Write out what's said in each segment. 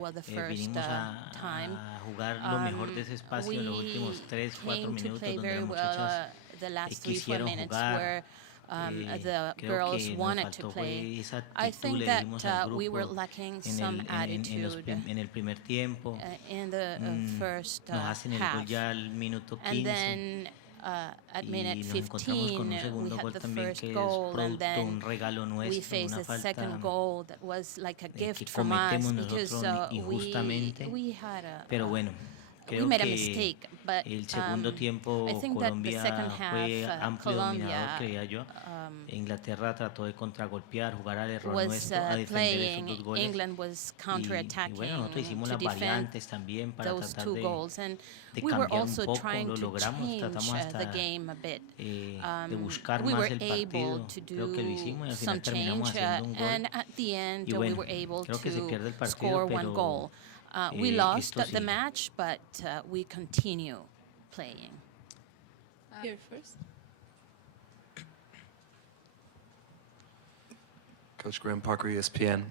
well, the first Vinimos time. a jugar lo mejor de ese espacio en los últimos We 3, 4 came to minutos play donde very las well muchachas the last 3-4 quisieron minutes jugar. where the Creo girls que nos wanted to faltó play. fue esa I actitud, think le that dijimos al we were grupo lacking en some attitude en el primer tiempo. in the first Nos hacen el gol half. ya al minuto And 15 then at minute y nos encontramos con 15, un we segundo had gol the también first que es goal, and producto de then un regalo we nuestro, faced una a falta second goal that was like a que gift from us cometemos because nosotros injustamente. we had Pero bueno, we creo made a que mistake, but el segundo I tiempo think that the second Colombia half, fue amplio dominador, Colombia creía yo. Inglaterra trató de contragolpear, jugar al error was nuestro, a defender esos playing. dos goles. England was Y counterattacking bueno, nosotros hicimos to las defend variantes también para those tratar two goals, and de we were cambiar un also poco, trying lo to logramos, change tratamos hasta the game a bit. de buscar We más were el able partido, to creo que lo do hicimos y al some final terminamos change, haciendo un gol. and at the end Y we bueno, were able creo que se to pierde el partido, score one pero goal. We lost esto the sigue. match, but we continue playing. Here first. Coach Graham Parker, ESPN.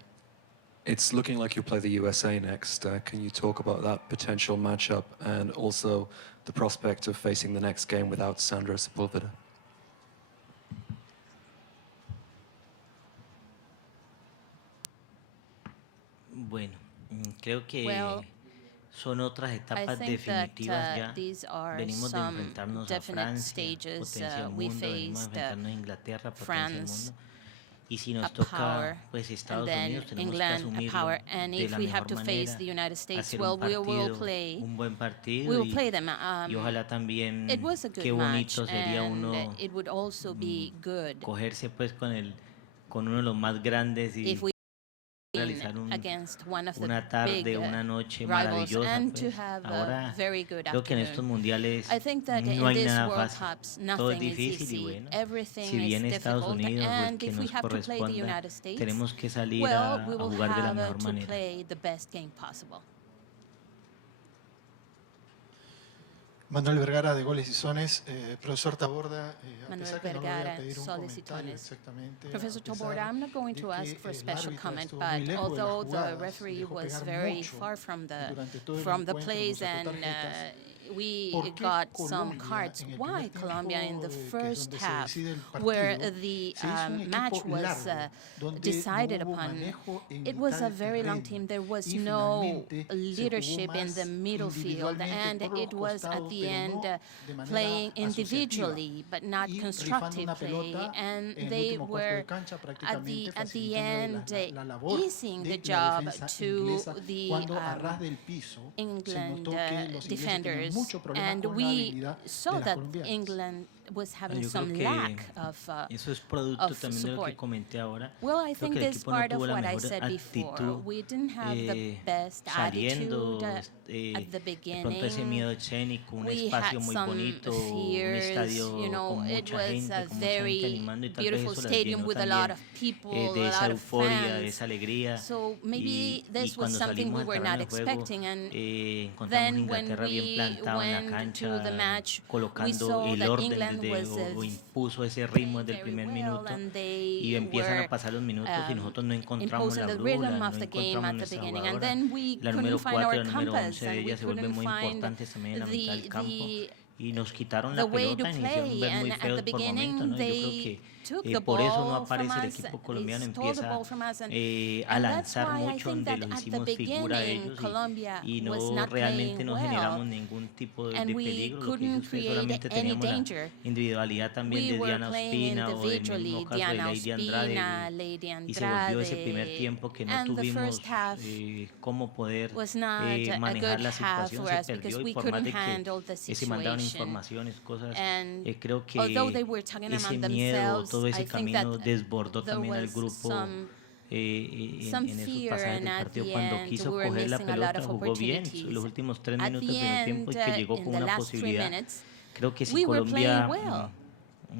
It's looking like you play the USA next. Can you talk about that potential matchup and also the prospect of facing the next game without Sandra Sepulveda? Bueno, creo que Well, son otras I etapas think that definitivas ya. these are Venimos de some enfrentarnos a definite Francia, stages. potencia del We mundo, venimos de faced enfrentarnos a Inglaterra, potencia del France, mundo. Y si a nos power, toca pues and Estados then Unidos, tenemos que England, a asumirlo power. And de if la we have mejor to face manera, the United States, hacer well, un we will partido, play. un buen We partido will play them. y ojalá también It was a good qué match, bonito sería and uno it would also be good cogerse pues con uno de los más grandes y if we realizar against one of the una tarde, big una noche rivals, maravillosa. and Pues. to have a Ahora very good creo que en estos afternoon. mundiales I think that no in hay these nada World fácil. Cups, Todo es nothing is difícil y easy. bueno, Everything si viene is Estados difficult, Unidos o el and que if we nos have to play the corresponda, United States, tenemos que salir well, we a will jugar de la have mejor to manera. play the best game possible. Manuel Vergara de Goles y Sones, profesor Taborda, a Manuel pesar que no le voy a Vergara, pedir un Soles y comentario Tones. exactamente, a Professor pesar Taborda, I'm not going de to que ask for a el special árbitro comment, estuvo muy but lejos de las although the jugadas, referee dejó was pegar very mucho far from durante todo el the encuentro, plays, nos sacó and tarjetas. we ¿Por qué got some Colombia cards. en el Why primer tiempo, Colombia in the que es first donde se half, decide el partido, where the se hizo un equipo match was largo, donde decided no hubo upon? manejo en It was mitad a del very long terreno team. There was y no finalmente se jugó leadership in the más middle field, individualmente and por los it was at costados, the pero end no de manera playing asociativa, individually, but not y rifando constructive una play, pelota and en el they último cuarto were de cancha, at prácticamente the facilitando end la labor easing de the la job defensa to inglesa, the cuando a ras del piso se England notó que los ingleses tenían defenders, mucho problema and con la we habilidad saw de las that colombianas. England was having Yo some creo que lack eso es producto of también de lo que support. comenté ahora. Well, I Creo think que el this equipo no part of tuvo la what I mejor said before. actitud We didn't have the best saliendo, attitude at the de pronto ese beginning. miedo escénico, un We espacio had muy some bonito, un fears, estadio you know, con it mucha was gente, a con mucha gente very animando y tal vez beautiful eso las stadium llenó with a también lot of people, de a esa lot of euforia, de fans. esa alegría. So maybe y this was cuando something salimos we al were terreno not de juego, expecting, and encontramos then a when Inglaterra bien we plantado en la went cancha, to the match, we colocando saw el that orden England desde, was o impuso ese ritmo playing desde el very primer well, minuto and y they empiezan were a pasar los minutos y nosotros no encontramos imposing la the brújula, rhythm no of the game encontramos at the nuestra beginning, and jugadora. then we La couldn't número find 4 our y la número compass, 11 de and we ellas se vuelven couldn't muy find importantes también en la mitad del campo the y nos quitaron the la way to pelota y nos hicieron play, ver muy and at feos the por momentos, beginning ¿no? Yo creo they que took the por eso no ball from aparece el us, equipo they colombiano, stole the empieza ball from us, a and that's lanzar why I mucho think donde that los at the hicimos figura a beginning ellos Colombia y was no not realmente playing no well, generamos ningún tipo de and we peligro, lo que dice couldn't usted, create solamente any teníamos la danger. individualidad también We de were Diana playing Ospina o del individually, mismo caso de Diana Lady Andrade Ospina, Lady y se volvió ese primer Andrade, tiempo que no and the tuvimos first half cómo poder was not a manejar good la half situación, for se us because perdió y we por más couldn't de que handle the se mandaban situation. informaciones, cosas, And creo que although they were talking ese among miedo, themselves, todo ese I think camino that desbordó there también al was grupo some en esos fear, pasajes and del at partido the cuando end quiso we were coger la missing a lot pelota, of jugó bien opportunities. los últimos 3 At minutos the del primer end, tiempo y que llegó in con the una last 3 posibilidad. minutes, Creo que si we were playing Colombia well,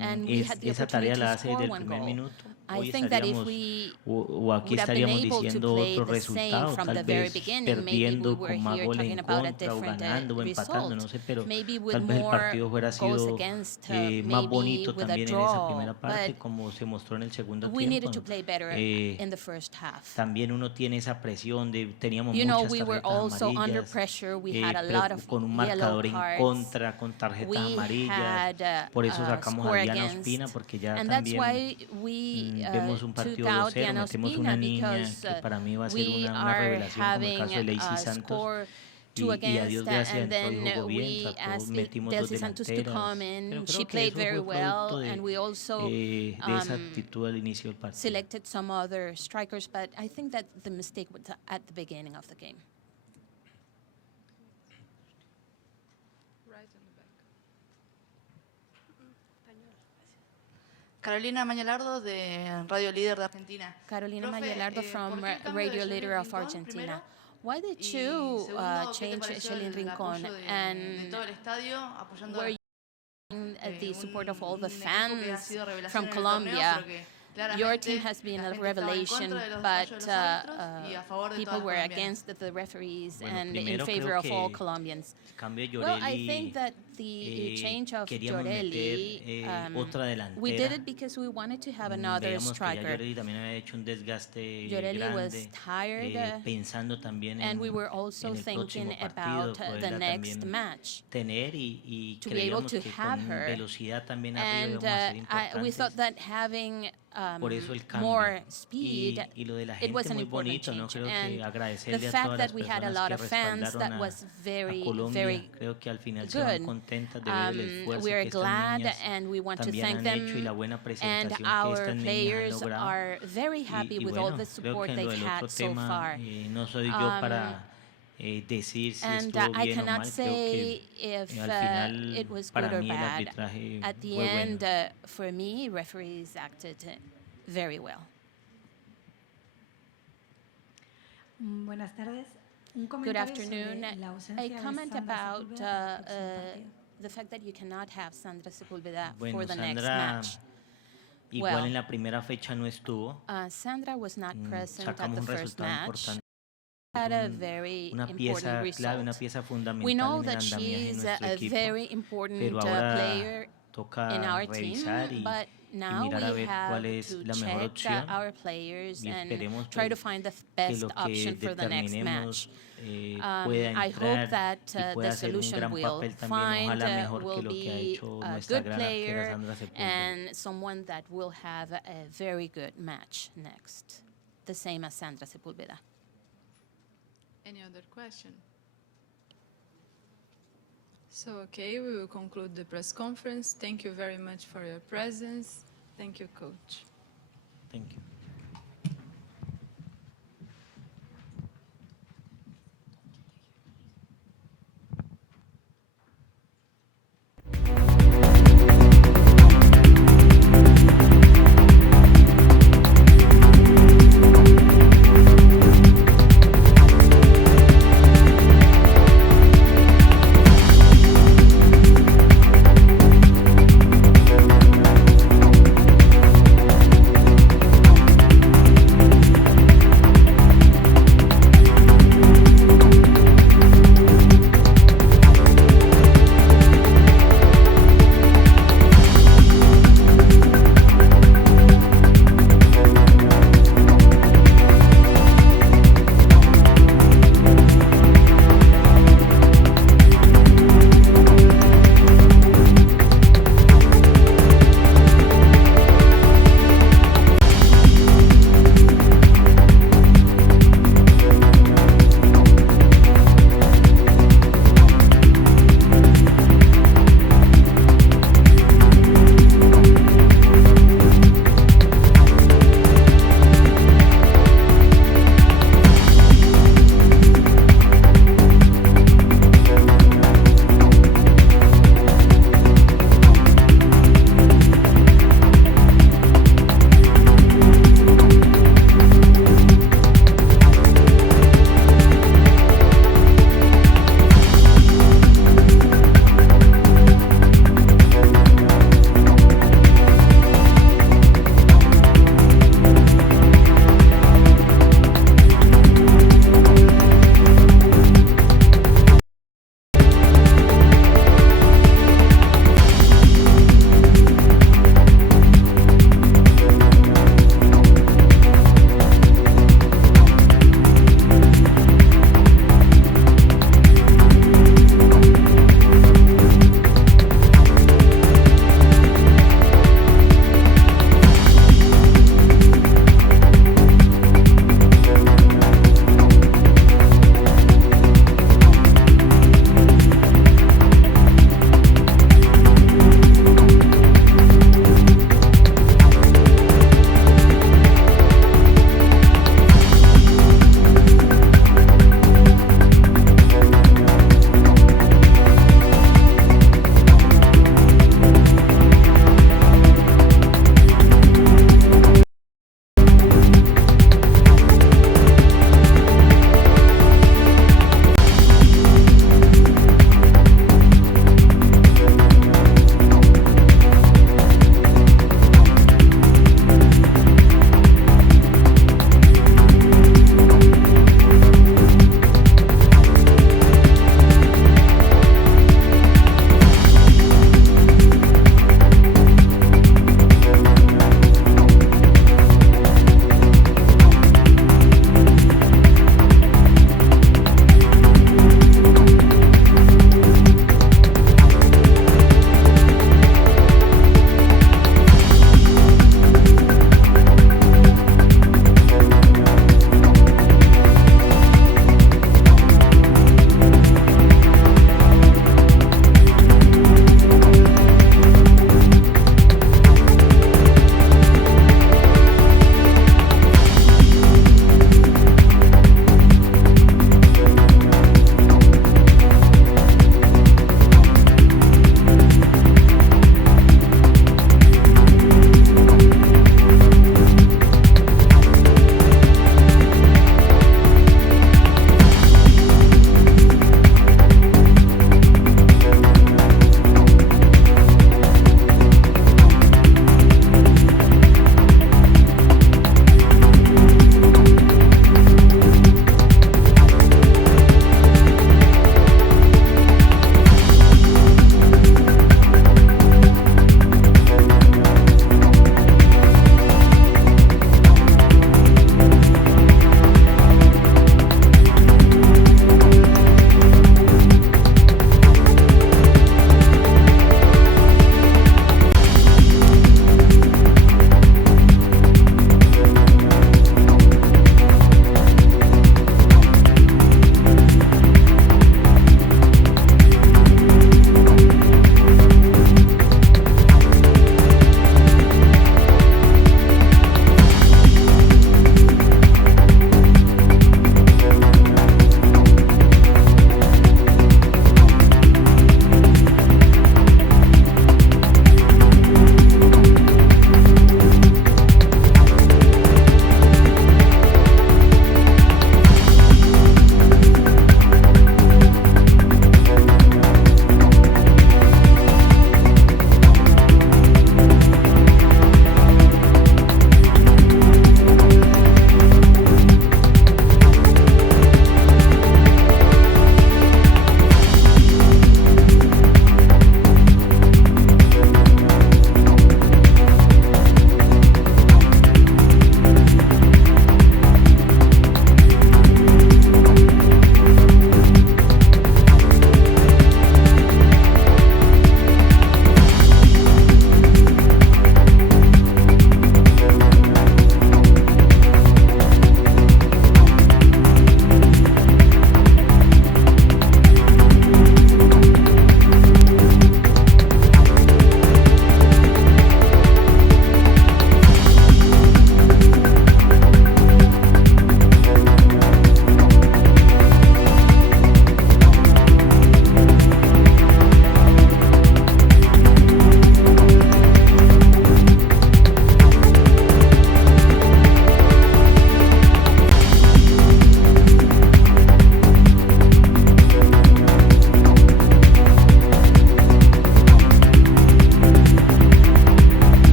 and we had the esa tarea opportunity la to hace score desde el one primer goal. minuto, I hoy think that if estaríamos we o aquí would have been estaríamos able to diciendo play otro the same resultado, from tal the very vez beginning, maybe we perdiendo were con más here goles talking en about a contra o different ganando o empatando, no result. sé, pero Maybe with tal vez el more partido hubiera goals sido against, más maybe bonito with a también en esa draw. primera parte, But como se mostró en el segundo we needed to tiempo. play better Eh, in the first half. También uno tiene esa presión de teníamos You know, muchas we were tarjetas also under amarillas, pressure. We had a pero lot of con un yellow marcador en cards. contra, con tarjetas We amarillas. had Por eso sacamos a score Diana against, Ospina, porque ya and that's también why we vemos un took partido out 2-0, Diana metemos Ospina una niña because que para mí va a ser we una are revelación, como el having caso de Lacey a Santos. score two Y a against, Dios gracias and entró y then jugó bien, we trató, asked metimos dos Delcy Santos to delanteras, come pero in. creo She que played eso very fue producto well, and we also de esa actitud al inicio del partido. selected some other strikers, but I think that the mistake was at the beginning of the game. Carolina Mañalardo de Radio Líder de Argentina. Carolina Profe, Mañalardo ¿por from qué el cambio de Radio Shelly Leader of Rincón, Argentina. primero? Why did Y you segundo, ¿qué te change pareció Shelly el Rincón? apoyo de And todo el estadio apoyando were a you the support of all the un equipo que ha fans sido revelación from en el torneo, Colombia? pero que claramente Your team has been la a gente estaba en revelation, contra de los but fallos de los árbitros y a favor de people todas las were colombianas. against the referees Bueno, and in primero favor creo of all que Colombians. el cambio de Well, I think Llorelli, that the change of queríamos Jorelli, meter otra delantera. we did it because we wanted to have another Veíamos que ya striker. Llorelli también había hecho un desgaste Llorelli was grande, tired, pensando también and en, we were also en el próximo thinking partido, about the poderla next también match. tener y to be able creíamos to que have con her. velocidad también arriba And íbamos a ser we importantes. thought that having Por eso el cambio. more speed, y lo de la it was gente an muy important bonito, ¿no? change. Creo que And the agradecerle a fact todas that las we had a personas lot que of fans, that respaldaron was a very, Colombia. very Creo que al final se van good. contentas de ver el esfuerzo We are que estas glad niñas and we want to también thank han hecho y la them. buena And presentación que our estas niñas han players logrado. are very happy Y with bueno, all the creo support que en lo they've del had otro so tema far. no soy yo para decir si And estuvo I bien o cannot mal. Creo say que if al final it was para good or mí el bad. arbitraje At the fue end, bueno. for me, referees acted very well. Buenas tardes. Un Good comentario afternoon. sobre la ausencia A de comment Sandra about Sepúlveda para el próximo partido. the fact that you cannot have Sandra Sepúlveda Bueno, for the next Sandra match. igual Well, en la primera fecha no estuvo. Sandra was not present at Sacamos the un first resultado match. importante. Had a very Una important pieza clave, una result. pieza fundamental We know en el that andamiaje de she's nuestro a equipo. very important Pero ahora player toca in our team, revisar but now mirar a we ver cuál have es to la mejor check opción our players y and esperemos try to pues, find the que best lo que option for the next match. determinemos pueda I hope entrar that y pueda the hacer un solution gran will papel también, find ojalá mejor que will lo que ha be hecho a nuestra good gran arquera player Sandra Sepúlveda. and someone that will have a very good match next, the same as Sandra Sepúlveda. Any other question? So, okay, we will conclude the press conference. Thank you very much for your presence. Thank you, Coach. Thank you.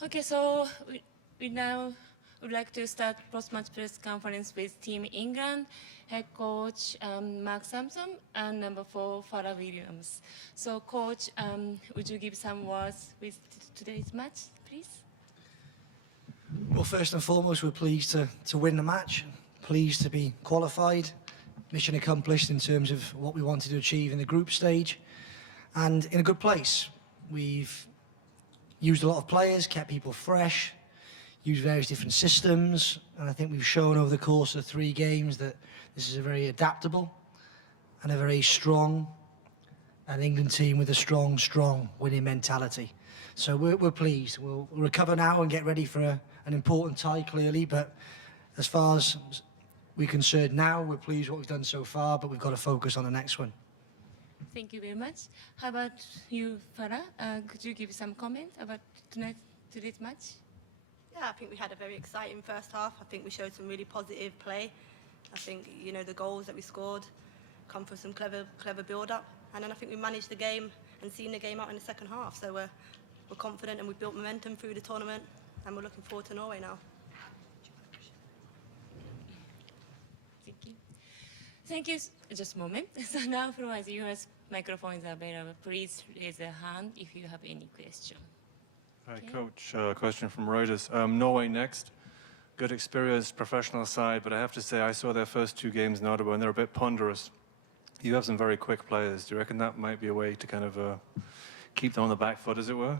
Okay, so we now would like to start post-match press conference with Team England, head coach Mark Sampson, and number 4, Farah Williams. So, coach, would you give some words with today's match, please? Well, first and foremost, we're pleased to win the match, pleased to be qualified, mission accomplished in terms of what we wanted to achieve in the group stage, and in a good place. We've used a lot of players, kept people fresh, used various different systems, and I think we've shown over the course of 3 games that this is a very adaptable and a very strong and England team with a strong winning mentality. So we're pleased. We'll recover now and get ready for an important tie, clearly, but as far as we're concerned now, we're pleased with what we've done so far, but we've got to focus on the next one. Thank you very much. How about you, Farah? Could you give some comment about today's match? Yeah, I think we had a very exciting first half. I think we showed some really positive play. I think, you know, the goals that we scored come from some clever build-up. And then I think we managed the game and seen the game out in the second half. So we're confident and we've built momentum through the tournament and we're looking forward to Norway now. Thank you. Thank you. Just a moment. So now from our viewers, microphones are available. Please raise a hand if you have any question. Hi, Okay. Coach. Question from Reuters. Norway next. Good experienced professional side, but I have to say I saw their first 2 games in Ottawa and they're a bit ponderous. You have some very quick players. Do you reckon that might be a way to kind of keep them on the back foot, as it were?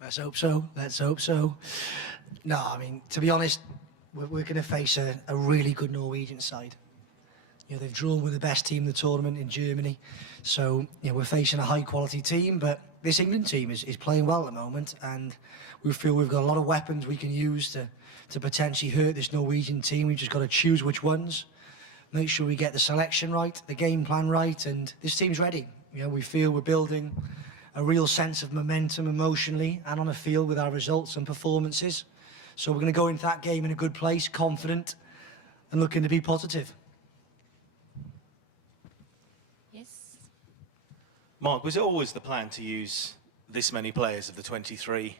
Let's hope so. Let's hope so. No, I mean, to be honest, we're going to face a really good Norwegian side. You know, they've drawn with the best team in the tournament in Germany. So, you know, we're facing a high-quality team, but this England team is playing well at the moment, and we feel we've got a lot of weapons we can use to potentially hurt this Norwegian team. We've just got to choose which ones, make sure we get the selection right, the game plan right, and this team's ready. You know, we feel we're building a real sense of momentum emotionally and on the field with our results and performances. So we're going to go into that game in a good place, confident, and looking to be positive. Yes. Mark, was it always the plan to use this many players of the 23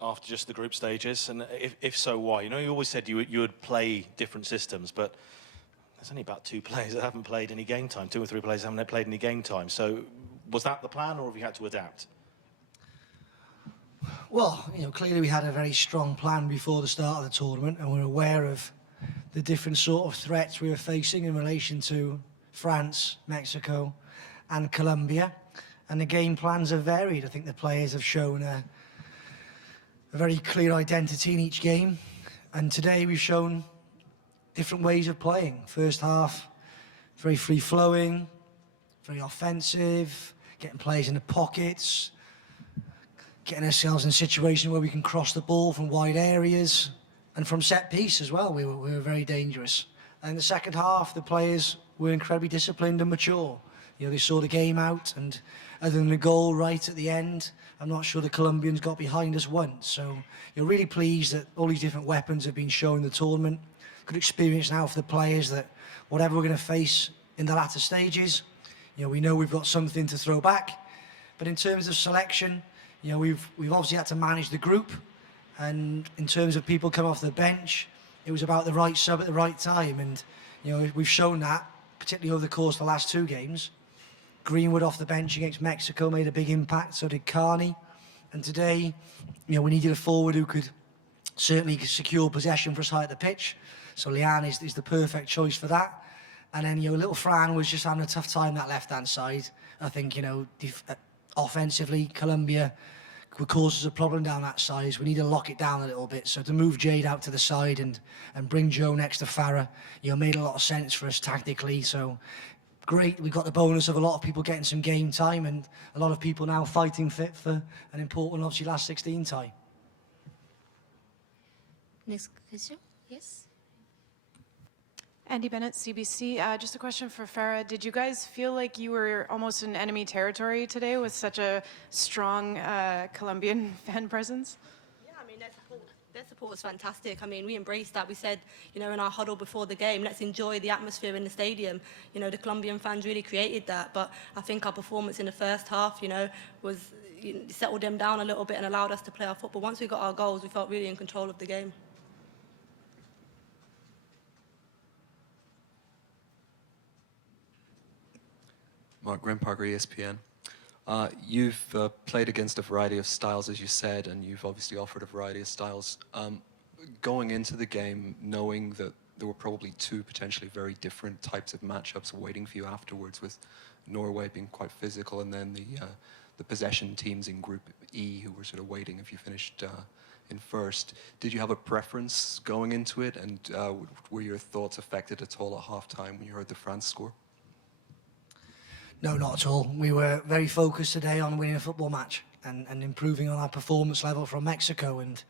after just the group stages? And if so, why? You know, you always said you would play different systems, but there's only about 2 players that haven't played any game time. 2 or 3 players haven't played any game time. So was that the plan, or have you had to adapt? Well, you know, clearly we had a very strong plan before the start of the tournament, and we're aware of the different sort of threats we were facing in relation to France, Mexico, and Colombia. And the game plans have varied. I think the players have shown a very clear identity in each game. And today we've shown different ways of playing. First half, very free-flowing, very offensive, getting players in the pockets, getting ourselves in a situation where we can cross the ball from wide areas, and from set piece as well. We were very dangerous. And in the second half, the players were incredibly disciplined and mature. You know, they saw the game out, and other than the goal right at the end, I'm not sure the Colombians got behind us once. So you're really pleased that all these different weapons have been shown in the tournament. Good experience now for the players that whatever we're going to face in the latter stages, you know, we know we've got something to throw back. But in terms of selection, you know, we've obviously had to manage the group, and in terms of people come off the bench, it was about the right sub at the right time, and you know, we've shown that, particularly over the course of the last 2 games. Greenwood off the bench against Mexico made a big impact, so did Carney, and today, you know, we needed a forward who could certainly secure possession for us high at the pitch, so Leanne is the perfect choice for that. And then, you know, little Fran was just having a tough time that left-hand side. I think, you know, offensively, Colombia would cause us a problem down that side. We need to lock it down a little bit. So to move Jade out to the side and bring Joe next to Farah, you know, made a lot of sense for us tactically. So great. We got the bonus of a lot of people getting some game time and a lot of people now fighting fit for an important, obviously, last 16 tie. Next question. Yes. Andy Bennett, CBC. Just a question for Farah. Did you guys feel like you were almost in enemy territory today with such a strong Colombian fan presence? Yeah, I mean, their support was fantastic. I mean, we embraced that. We said, you know, in our huddle before the game, let's enjoy the atmosphere in the stadium. You know, the Colombian fans really created that. But I think our performance in the first half, you know, was, settled them down a little bit and allowed us to play our football. Once we got our goals, we felt really in control of the game. Mark Parker, ESPN. You've played against a variety of styles, as you said, and you've obviously offered a variety of styles. Going into the game, knowing that there were probably two potentially very different types of matchups waiting for you afterwards, with Norway being quite physical, and then the possession teams in Group E who were sort of waiting if you finished in first. Did you have a preference going into it, and were your thoughts affected at all at half-time when you heard the France score? No, not at all. We were very focused today on winning a football match and improving on our performance level from Mexico. And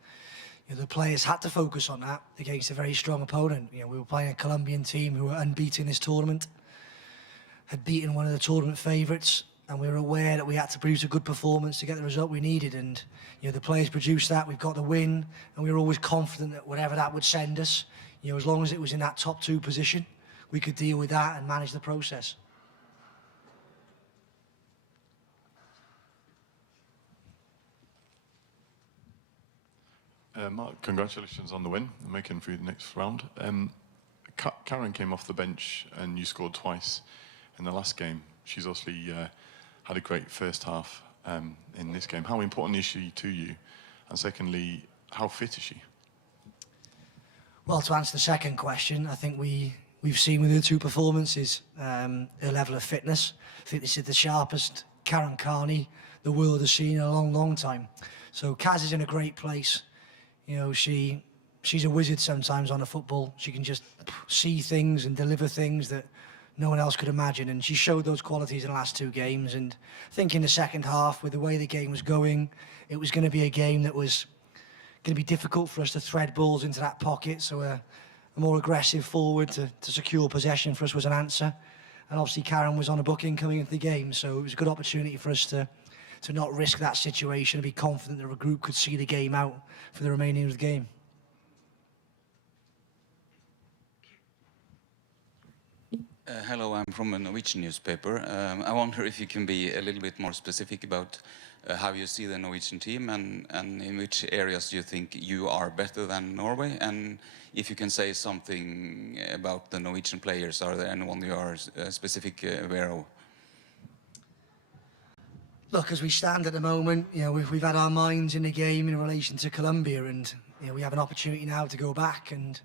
the players had to focus on that against a very strong opponent. We were playing a Colombian team who were unbeaten this tournament, had beaten one of the tournament favourites, and we were aware that we had to produce a good performance to get the result we needed. And the players produced that. We've got the win, and we were always confident that whatever that would send us, as long as it was in that top 2 position, we could deal with that and manage the process. Mark, congratulations on the win and making it through the next round. Karen came off the bench and you scored twice in the last game. She's obviously had a great first half in this game. How important is she to you? And secondly, how fit is she? Well, to answer the second question, I think we've seen with her 2 performances her level of fitness. I think this is the sharpest Karen Carney the world has seen in a long, long time. So Kaz is in a great place. She's a wizard sometimes on the football. She can just see things and deliver things that no one else could imagine. And she showed those qualities in the last 2 games. And I think in the second half, with the way the game was going, it was going to be a game that was going to be difficult for us to thread balls into that pocket. So a more aggressive forward to secure possession for us was an answer. And obviously Karen was on a booking coming into the game. So it was a good opportunity for us to not risk that situation and be confident that a group could see the game out for the remaining of the game. Hello, I'm from a Norwegian newspaper. I wonder if you can be a little bit more specific about how you see the Norwegian team and in which areas you think you are better than Norway, and if you can say something about the Norwegian players. Are there anyone you are specific aware of? Look, as we stand at the moment, we've had our minds in the game in relation to Colombia, and we have an opportunity now to go back and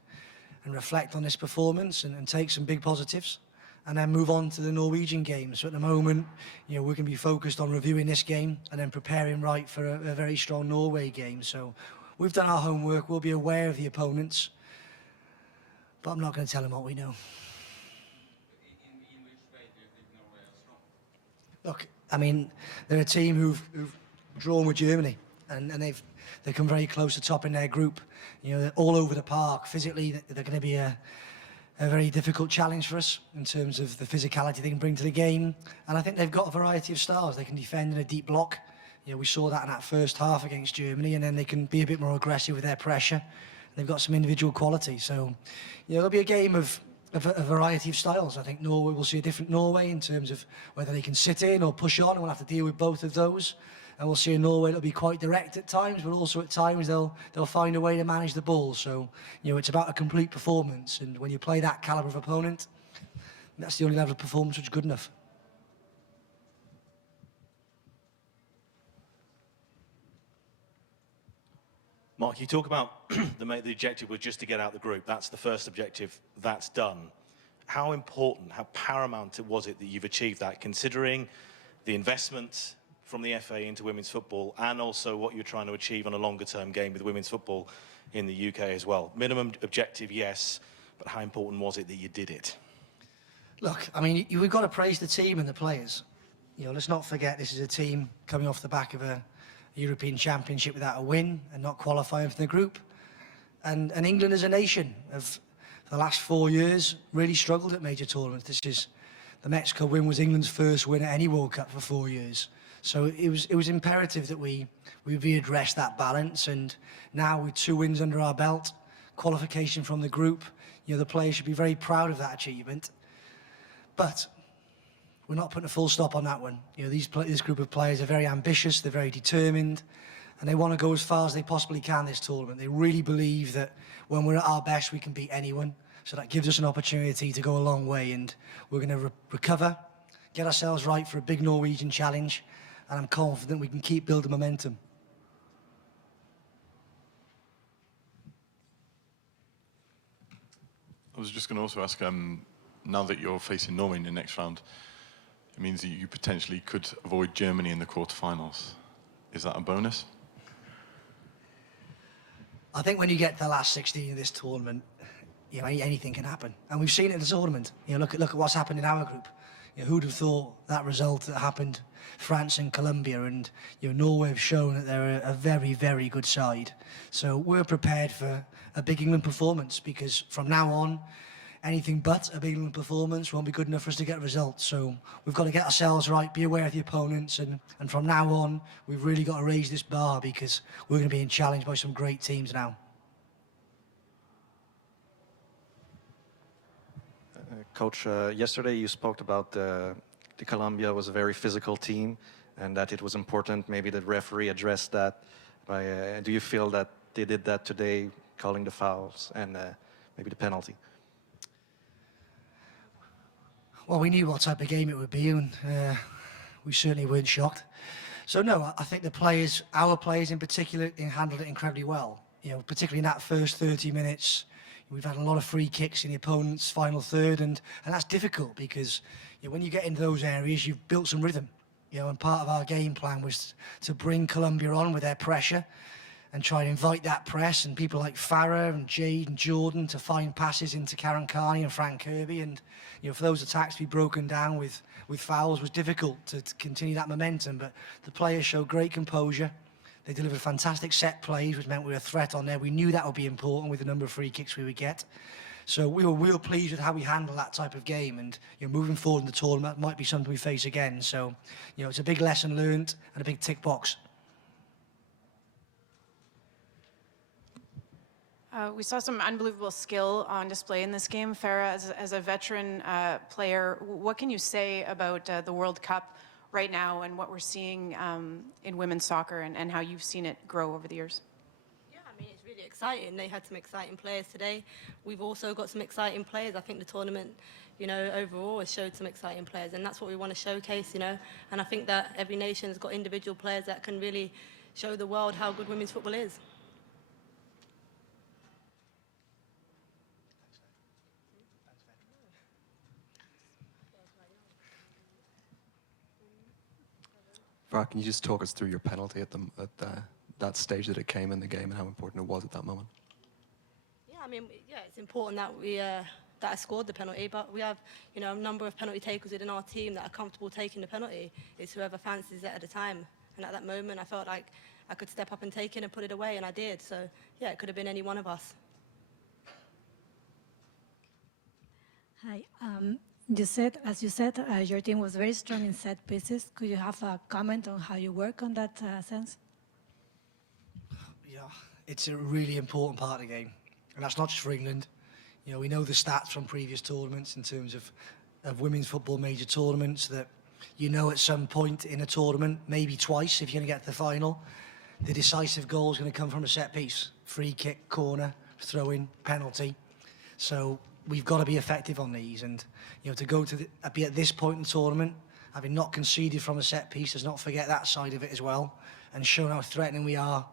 reflect on this performance and take some big positives, and then move on to the Norwegian game. So at the moment, we're going to be focused on reviewing this game and then preparing right for a very strong Norway game. So we've done our homework. We'll be aware of the opponents, but I'm not going to tell them what we know. In which way do you think Norway are strong? Look, I mean, they're a team who've drawn with Germany, and they've come very close to topping their group. They're all over the park. Physically, they're going to be a very difficult challenge for us in terms of the physicality they can bring to the game. And I think they've got a variety of styles. They can defend in a deep block. We saw that in that first half against Germany, and then they can be a bit more aggressive with their pressure. They've got some individual quality. So, there'll be a game of a variety of styles. I think Norway will see a different Norway in terms of whether they can sit in or push on, and we'll have to deal with both of those. And we'll see a Norway that'll be quite direct at times, but also at times they'll find a way to manage the ball. So, it's about a complete performance, and when you play that calibre of opponent, that's the only level of performance which is good enough. Mark, you talk about the objective was just to get out the group. That's the first objective. That's done. How important, how paramount was it that you've achieved that, considering the investment from the FA into women's football and also what you're trying to achieve on a longer-term game with women's football in the UK as well? Minimum objective, yes, but how important was it that you did it? Look, I mean, we've got to praise the team and the players. Let's not forget this is a team coming off the back of a European Championship without a win and not qualifying for the group. And England as a nation have, for the last 4 years, really struggled at major tournaments. The Mexico win was England's first win at any World Cup for 4 years. So it was imperative that we readdress that balance. And now with 2 wins under our belt, qualification from the group, the players should be very proud of that achievement. But we're not putting a full stop on that one. You know, this group of players are very ambitious, they're very determined, and they want to go as far as they possibly can this tournament. They really believe that when we're at our best, we can beat anyone. So that gives us an opportunity to go a long way, and we're going to recover, get ourselves right for a big Norwegian challenge, and I'm confident we can keep building momentum. I was just going to also ask, now that you're facing Norway in the next round, it means that you potentially could avoid Germany in the quarterfinals. Is that a bonus? I think when you get to the last 16 of this tournament, you know, anything can happen. And we've seen it in the tournament. You know, look at what's happened in our group. You know, who'd have thought that result that happened, France and Colombia, and you know, Norway have shown that they're a very, very good side. So we're prepared for a big England performance, because from now on, anything but a big England performance won't be good enough for us to get results. So we've got to get ourselves right, be aware of the opponents, and from now on, we've really got to raise this bar, because we're going to be challenged by some great teams now. Coach, yesterday you spoke about the Colombia was a very physical team, and that it was important. Maybe the referee addressed that. Do you feel that they did that today, calling the fouls and maybe the penalty? Well, we knew what type of game it would be, and we certainly weren't shocked. So no, I think the players, our players in particular, handled it incredibly well. You know, particularly in that first 30 minutes. We've had a lot of free kicks in the opponent's final third, and that's difficult, because you know, when you get into those areas, you've built some rhythm. You know, and part of our game plan was to bring Colombia on with their pressure and try and invite that press, and people like Farah and Jade and Jordan to find passes into Karen Carney and Frank Kirby, and you know, for those attacks to be broken down with fouls was difficult to continue that momentum. But the players showed great composure. They delivered fantastic set plays, which meant we were a threat on there. We knew that would be important with the number of free kicks we would get. So we were real pleased with how we handled that type of game. And you know, moving forward in the tournament, that might be something we face again. So you know, it's a big lesson learned and a big tick box. We saw some unbelievable skill on display in this game. Farah, as a veteran player, what can you say about the World Cup right now and what we're seeing in women's soccer, and how you've seen it grow over the years? Yeah, I mean, it's really exciting. They had some exciting players today. We've also got some exciting players. I think the tournament, you know, overall has showed some exciting players, and that's what we want to showcase, you know. And I think that every nation has got individual players that can really show the world how good women's football is. Farah, can you just talk us through your penalty at that stage that it came in the game, and how important it was at that moment? Yeah, I mean, yeah, it's important that we that I scored the penalty, but we have, you know, a number of penalty takers within our team that are comfortable taking the penalty. It's whoever fancies it at a time. And at that moment, I felt like I could step up and take it and put it away, and I did. So yeah, it could have been any one of us. Hi. As you said, your team was very strong in set pieces. Could you have a comment on how you work on that sense? Yeah, it's a really important part of the game, and that's not just for England. You know, we know the stats from previous tournaments in terms of women's football major tournaments, that you know at some point in a tournament, maybe twice if you're going to get to the final, the decisive goal is going to come from a set piece. Free kick, corner, throw-in, penalty. So we've got to be effective on these, and you know, to go to be at this point in the tournament, having not conceded from a set piece, let's not forget that side of it as well, and showing how threatening we are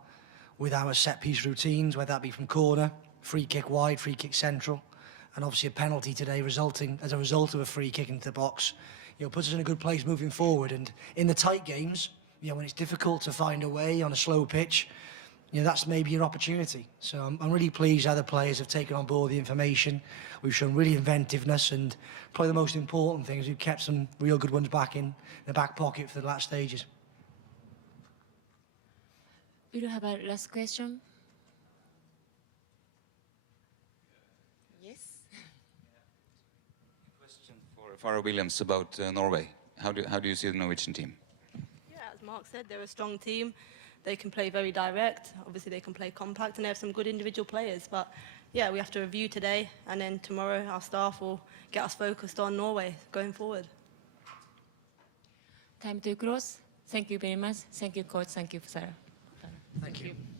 with our set piece routines, whether that be from corner, free kick wide, free kick central, and obviously a penalty today resulting as a result of a free kick into the box. You know, puts us in a good place moving forward. And in the tight games, you know, when it's difficult to find a way on a slow pitch, you know, that's maybe your opportunity. So I'm really pleased how the players have taken on board the information. We've shown really inventiveness, and probably the most important thing is we've kept some real good ones back in the back pocket for the last stages. We do have a last question. Yes. Question for Farah Williams about Norway. How do you see the Norwegian team? Yeah, as Mark said, they're a strong team. They can play very direct. Obviously, they can play compact, and they have some good individual players. But yeah, we have to review today, and then tomorrow our staff will get us focused on Norway going forward. time to close. Thank you very much. Thank you, coach. Thank you, Sarah. Thank you.